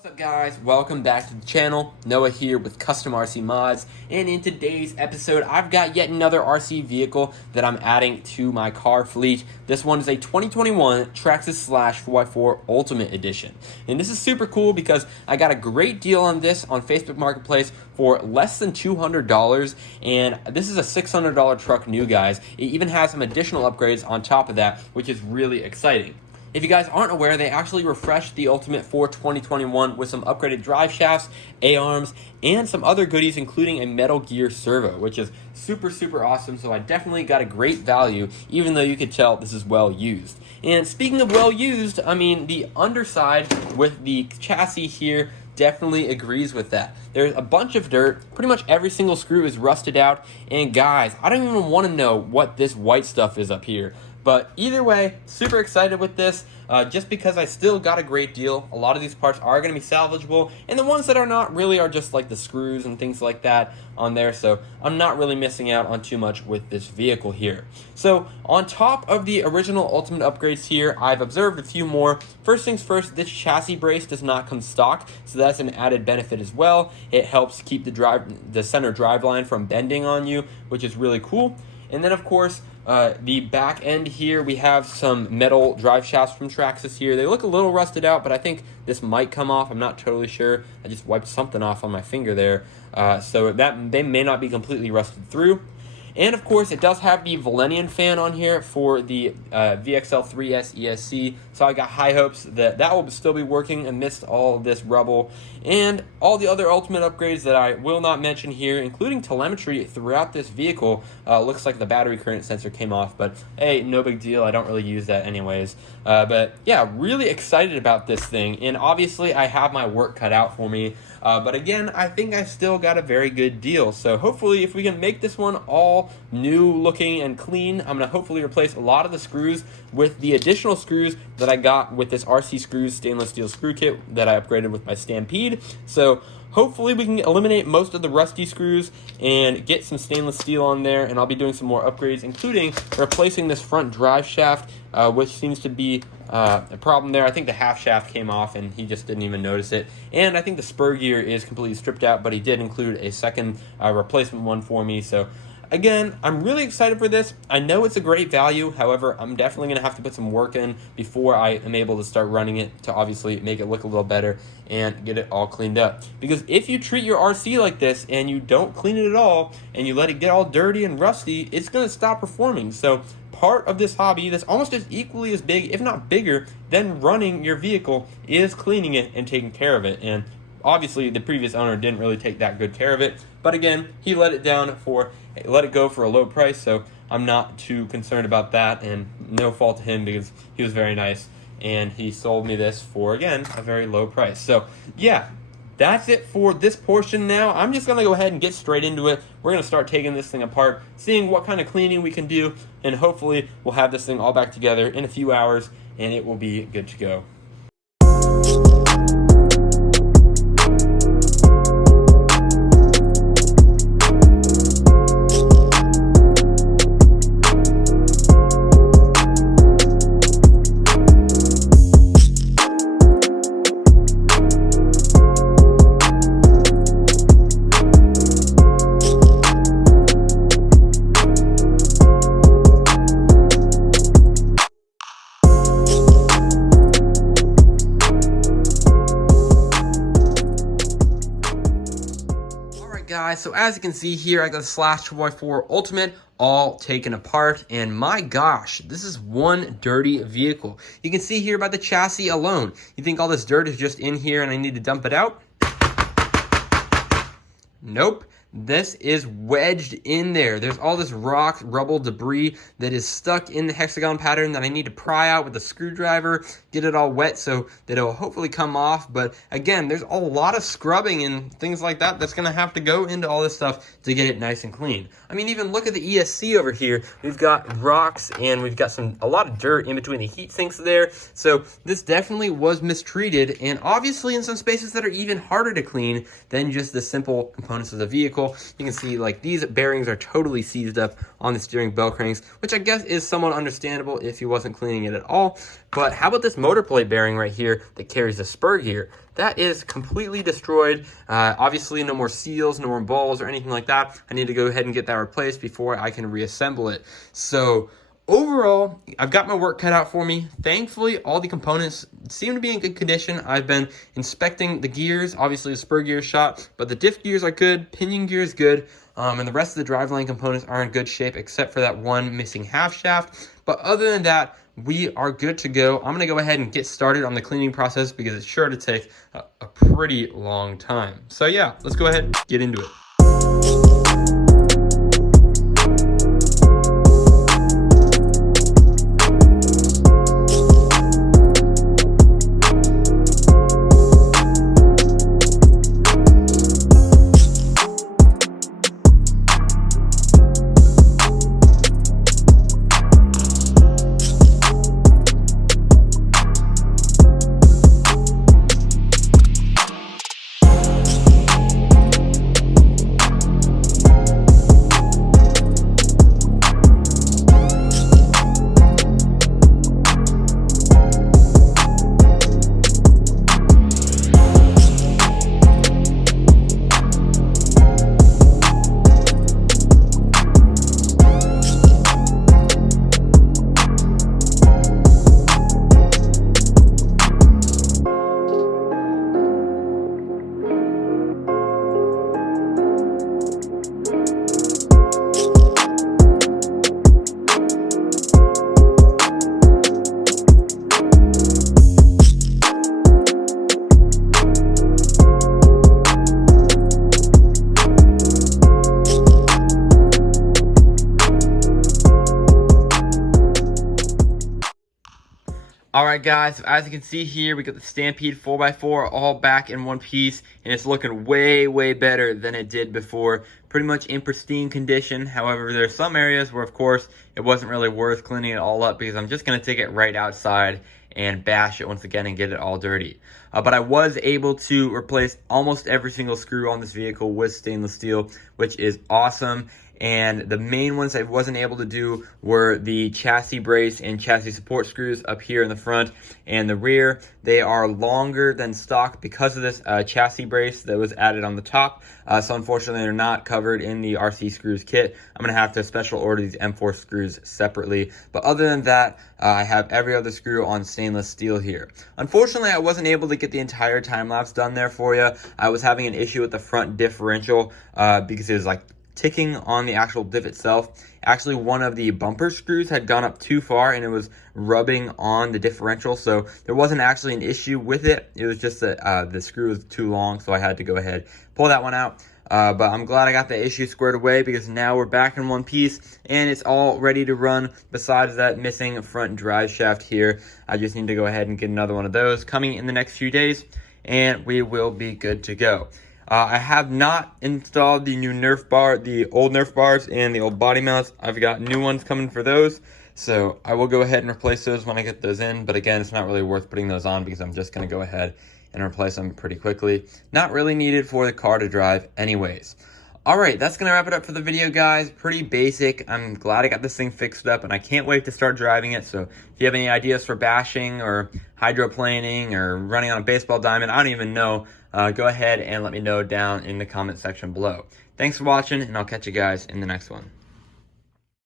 What's up guys, welcome back to the channel. Noah here with CustomRCMods, and in today's episode I've got yet another RC vehicle that I'm adding to my car fleet. This one is a 2021 Traxxas Slash 4x4 Ultimate Edition, and this is super cool because I got a great deal on this on Facebook Marketplace for less than $200, and this is a $600 truck new, guys. It even has some additional upgrades on top of that, which is really exciting. If you guys aren't aware, they actually refreshed the Ultimate for 2021 with some upgraded drive shafts, A-arms, and some other goodies, including a Metal Gear servo, which is super awesome. So I definitely got a great value, even though you could tell this is well used. And speaking of well used, I mean, the underside with the chassis here definitely agrees with that. There's a bunch of dirt, pretty much every single screw is rusted out, and guys, I don't even want to know what this white stuff is up here. But either way, super excited with this, just because I still got a great deal. A lot of these parts are going to be salvageable, and the ones that are not really are just like the screws and things like that on there, so I'm not really missing out on too much with this vehicle here. So on top of the original Ultimate upgrades here, I've observed a few more. First things first, this chassis brace does not come stock, so that's an added benefit as well. It helps keep the center drive line from bending on you, which is really cool. And then of course, the back end here, we have some metal drive shafts from Traxxas here. They look a little rusted out, but I think this might come off. I'm not totally sure. I just wiped something off on my finger there. So that they may not be completely rusted through. And of course, it does have the Valenian fan on here for the VXL3S ESC, so I got high hopes that that will still be working amidst all of this rubble. And all the other Ultimate upgrades that I will not mention here, including telemetry throughout this vehicle. Looks like the battery current sensor came off, but hey, no big deal. I don't really use that anyways. But yeah, really excited about this thing, and obviously I have my work cut out for me. But again, I think I still got a very good deal. So hopefully if we can make this one all new looking and clean, I'm going to hopefully replace a lot of the screws with the additional screws that I got with this RC Screws stainless steel screw kit that I upgraded with my Stampede. So hopefully we can eliminate most of the rusty screws and get some stainless steel on there, and I'll be doing some more upgrades, including replacing this front drive shaft, which seems to be a problem there. I think the half shaft came off and he just didn't even notice it. And I think the spur gear is completely stripped out, but he did include a second replacement one for me. So again, I'm really excited for this. I know it's a great value. However, I'm definitely going to have to put some work in before I am able to start running it to obviously make it look a little better and get it all cleaned up. Because if you treat your RC like this and you don't clean it at all and you let it get all dirty and rusty, it's going to stop performing. So part of this hobby that's almost as equally as big, if not bigger, than running your vehicle is cleaning it and taking care of it. And obviously the previous owner didn't really take that good care of it, but again, he let it go for a low price, so I'm not too concerned about that, and no fault to him because he was very nice and he sold me this for, again, a very low price. So yeah, that's it for this portion. Now I'm just gonna go ahead and get straight into it. We're gonna start taking this thing apart, seeing what kind of cleaning we can do, and hopefully we'll have this thing all back together in a few hours and it will be good to go. Guys, so as you can see here, I got the Slash 4x4 Ultimate all taken apart, and my gosh, this is one dirty vehicle. You can see here by the chassis alone. You think all this dirt is just in here and I need to dump it out? Nope. This is wedged in there. There's all this rock, rubble, debris that is stuck in the hexagon pattern that I need to pry out with a screwdriver, get it all wet so that it will hopefully come off. But again, there's a lot of scrubbing and things like that that's going to have to go into all this stuff to get it nice and clean. I mean, even look at the ESC over here. We've got rocks and we've got a lot of dirt in between the heat sinks there. So this definitely was mistreated, and obviously in some spaces that are even harder to clean than just the simple components of the vehicle. vehicle. You can see like these bearings are totally seized up on the steering bell cranks, which I guess is somewhat understandable if he wasn't cleaning it at all. But how about this motor plate bearing right here that carries the spur gear? That is completely destroyed. Obviously no more seals, no more balls or anything like that. I need to go ahead and get that replaced before I can reassemble it. So overall, I've got my work cut out for me. Thankfully, all the components seem to be in good condition. I've been inspecting the gears. Obviously, the spur gear is shot, but the diff gears are good, pinion gear is good, and the rest of the driveline components are in good shape except for that one missing half shaft. But other than that, we are good to go. I'm going to go ahead and get started on the cleaning process because it's sure to take a pretty long time. So yeah, let's go ahead and get into it. Alright guys, so as you can see here, we got the Stampede 4x4 all back in one piece, and it's looking way better than it did before. Pretty much in pristine condition. However, there are some areas where, of course, it wasn't really worth cleaning it all up because I'm just going to take it right outside and bash it once again and get it all dirty. But I was able to replace almost every single screw on this vehicle with stainless steel, which is awesome. And the main ones I wasn't able to do were the chassis brace and chassis support screws up here in the front and the rear. They are longer than stock because of this chassis brace that was added on the top. So unfortunately, they're not covered in the RC screws kit. I'm going to have to special order these M4 screws separately. But other than that, I have every other screw on stainless steel here. Unfortunately, I wasn't able to get the entire time lapse done there for you. I was having an issue with the front differential because it was like ticking on the actual diff itself. Actually, one of the bumper screws had gone up too far and it was rubbing on the differential, so there wasn't actually an issue with it. It was just that the screw was too long, so I had to go ahead pull that one out. But I'm glad I got the issue squared away because now we're back in one piece and it's all ready to run. Besides that missing front drive shaft here, I just need to go ahead and get another one of those coming in the next few days and we will be good to go. I have not installed the new Nerf bar, the old Nerf bars and the old body mounts. I've got new ones coming for those. So I will go ahead and replace those when I get those in. But again, it's not really worth putting those on because I'm just going to go ahead and replace them pretty quickly. Not really needed for the car to drive anyways. Alright, that's going to wrap it up for the video, guys. Pretty basic. I'm glad I got this thing fixed up, and I can't wait to start driving it. So if you have any ideas for bashing or hydroplaning or running on a baseball diamond, I don't even know, go ahead and let me know down in the comment section below. Thanks for watching, and I'll catch you guys in the next one.